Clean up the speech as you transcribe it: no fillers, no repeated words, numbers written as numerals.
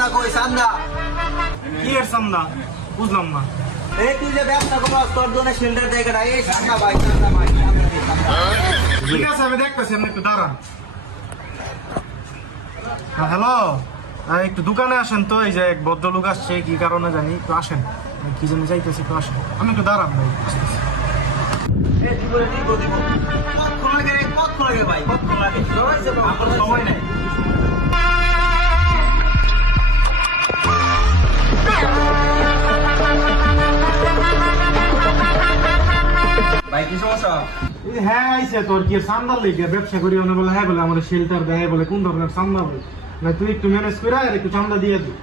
চান্দা কই চান্দা? কি এর সামনা বুঝলাম না। এই তুই যে ব্যবসা করস তোর জন্য শেল্টার জায়গাটা এই চান্দা ভাই চান্দা ভাই চান্দা দে, চান্দা। ঠিক আছে আমি দেখতেছি, আপনি একটু দাঁড়ান। হ্যালো, একটু দোকানে আসেন তো, এই যে এক ভদ্রলোক আসছে, কি কারণে জানি, একটু আসেন, কি জন্য চাইতেছি, একটু আসেন, আমি একটু দাঁড়ান ভাই। এই দিব দিব কতক্ষণ লাগে রে কতক্ষণ লাগে ভাই কতক্ষণ লাগে? আমার সময় নাই। ভাই কি সমস্যা? হ্যাঁ আইসে তোর কি চান্দার লেগে ব্যবসা করি, অনেক বলে হ্যাঁ বলে আমার শেল্টার দেয়, বলে কোন ধরনের চান্দা বলে না, তুই একটু ম্যানেজ করে আর একটু চান্দা দিয়ে দিই।